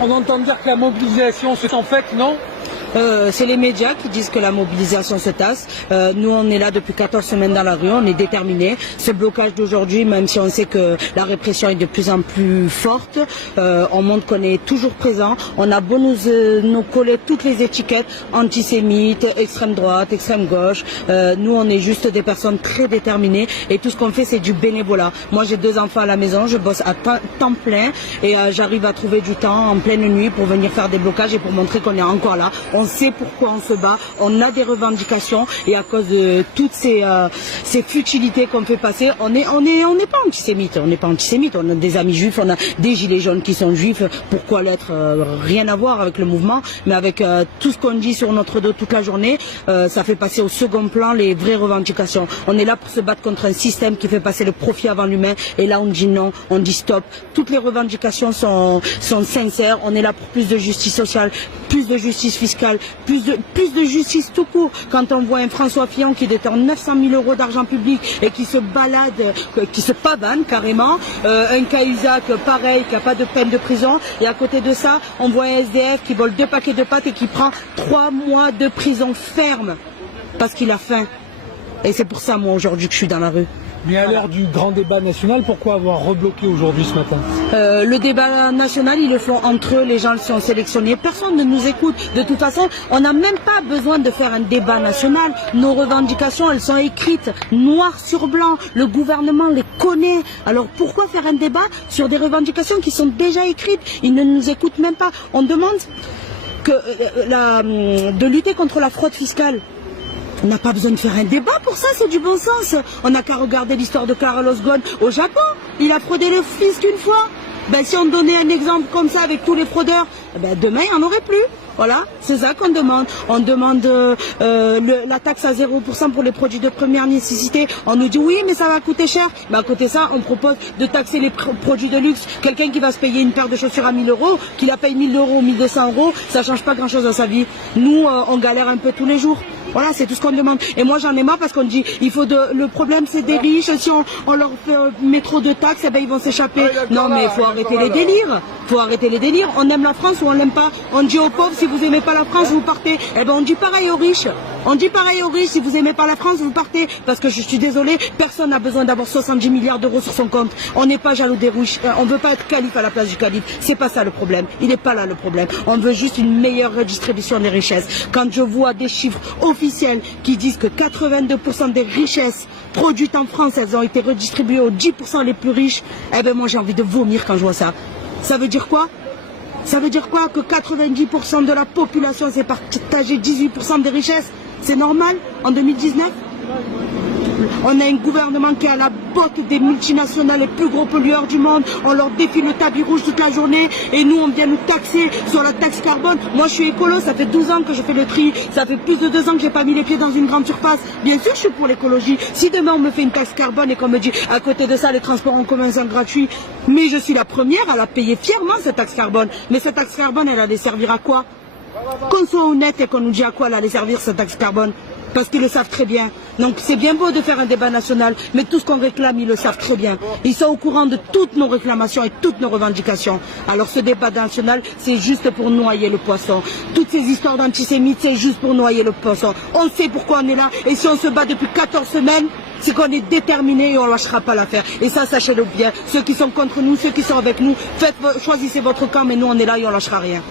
On entend dire que la mobilisation se en fait, non? C'est les médias qui disent que la mobilisation se tasse. Nous, on est là depuis 14 semaines dans la rue, on est déterminés. Ce blocage d'aujourd'hui, même si on sait que la répression est de plus en plus forte, on montre qu'on est toujours présent. On a beau nous coller toutes les étiquettes, antisémites, extrême droite, extrême gauche. Nous, on est juste des personnes très déterminées et tout ce qu'on fait, c'est du bénévolat. Moi, j'ai 2 enfants à la maison, je bosse à temps plein et j'arrive à trouver du temps en pleine nuit pour venir faire des blocages et pour montrer qu'on est encore là. On sait pourquoi on se bat, on a des revendications et à cause de toutes ces futilités qu'on fait passer, on n'est pas antisémite, on n'est pas antisémite, on a des amis juifs, on a des gilets jaunes qui sont juifs, pourquoi l'être, rien à voir avec le mouvement, mais avec tout ce qu'on dit sur notre dos toute la journée, ça fait passer au second plan les vraies revendications. On est là pour se battre contre un système qui fait passer le profit avant l'humain et là on dit non, on dit stop. Toutes les revendications sont sincères, on est là pour plus de justice sociale, plus de justice fiscale, plus de justice tout court. Quand on voit un François Fillon qui détourne 900 000 € d'argent public et qui se balade, qui se pavane carrément, un Cahuzac pareil qui n'a pas de peine de prison, et à côté de ça, on voit un SDF qui vole 2 paquets de pâtes et qui prend 3 mois de prison ferme parce qu'il a faim. Et c'est pour ça, moi, aujourd'hui, que je suis dans la rue. Mais à l'heure du grand débat national, pourquoi avoir rebloqué aujourd'hui ce matin? Le débat national, ils le font entre eux, les gens sont sélectionnés, personne ne nous écoute. De toute façon, on n'a même pas besoin de faire un débat national. Nos revendications, elles sont écrites noir sur blanc. Le gouvernement les connaît. Alors pourquoi faire un débat sur des revendications qui sont déjà écrites? Ils ne nous écoutent même pas. On demande de lutter contre la fraude fiscale. On n'a pas besoin de faire un débat pour ça, c'est du bon sens. On n'a qu'à regarder l'histoire de Carlos Ghosn au Japon. Il a fraudé le fisc une fois. Ben, si on donnait un exemple comme ça avec tous les fraudeurs, ben, demain, il n'y en aurait plus. Voilà, c'est ça qu'on demande. On demande la taxe à 0% pour les produits de première nécessité. On nous dit oui, mais ça va coûter cher. Mais à côté de ça, on propose de taxer les produits de luxe. Quelqu'un qui va se payer une paire de chaussures à 1 000 €, qui la paye 1 000 € ou 1 200 €, ça ne change pas grand-chose dans sa vie. Nous, on galère un peu tous les jours. Voilà, c'est tout ce qu'on demande. Et moi, j'en ai marre parce qu'on dit, le problème, c'est des riches. Si on leur met trop de taxes, eh ben, ils vont s'échapper. Non, mais il faut arrêter les délires. Faut arrêter les délires. On aime la France ou on l'aime pas. On dit aux pauvres, si vous aimez pas la France, vous partez. Eh ben, on dit pareil aux riches. On dit pareil aux riches, si vous aimez pas la France, vous partez. Parce que je suis désolée, personne n'a besoin d'avoir 70 milliards d'euros sur son compte. On n'est pas jaloux des riches. On veut pas être calife à la place du calife. C'est pas ça le problème. Il n'est pas là le problème. On veut juste une meilleure redistribution des richesses. Quand je vois des chiffres officiels qui disent que 82% des richesses produites en France, elles ont été redistribuées aux 10% les plus riches, eh ben moi j'ai envie de vomir quand je vois ça. Ça veut dire quoi? Ça veut dire quoi? Que 90% de la population s'est partagé 18% des richesses? C'est normal en 2019? On a un gouvernement qui est à la botte des multinationales, les plus gros pollueurs du monde. On leur défile le tapis rouge toute la journée et nous, on vient nous taxer sur la taxe carbone. Moi, je suis écolo, ça fait 12 ans que je fais le tri. Ça fait plus de 2 ans que j'ai pas mis les pieds dans une grande surface. Bien sûr, je suis pour l'écologie. Si demain, on me fait une taxe carbone et qu'on me dit, à côté de ça, les transports en commun sont gratuits, mais je suis la première à la payer fièrement, cette taxe carbone. Mais cette taxe carbone, elle allait servir à quoi? Qu'on soit honnête et qu'on nous dit à quoi elle allait servir, cette taxe carbone. Parce qu'ils le savent très bien. Donc c'est bien beau de faire un débat national, mais tout ce qu'on réclame, ils le savent très bien. Ils sont au courant de toutes nos réclamations et toutes nos revendications. Alors ce débat national, c'est juste pour noyer le poisson. Toutes ces histoires d'antisémites, c'est juste pour noyer le poisson. On sait pourquoi on est là, et si on se bat depuis 14 semaines, c'est qu'on est déterminé et on ne lâchera pas l'affaire. Et ça, sachez-le bien. Ceux qui sont contre nous, ceux qui sont avec nous, choisissez votre camp, mais nous on est là et on ne lâchera rien.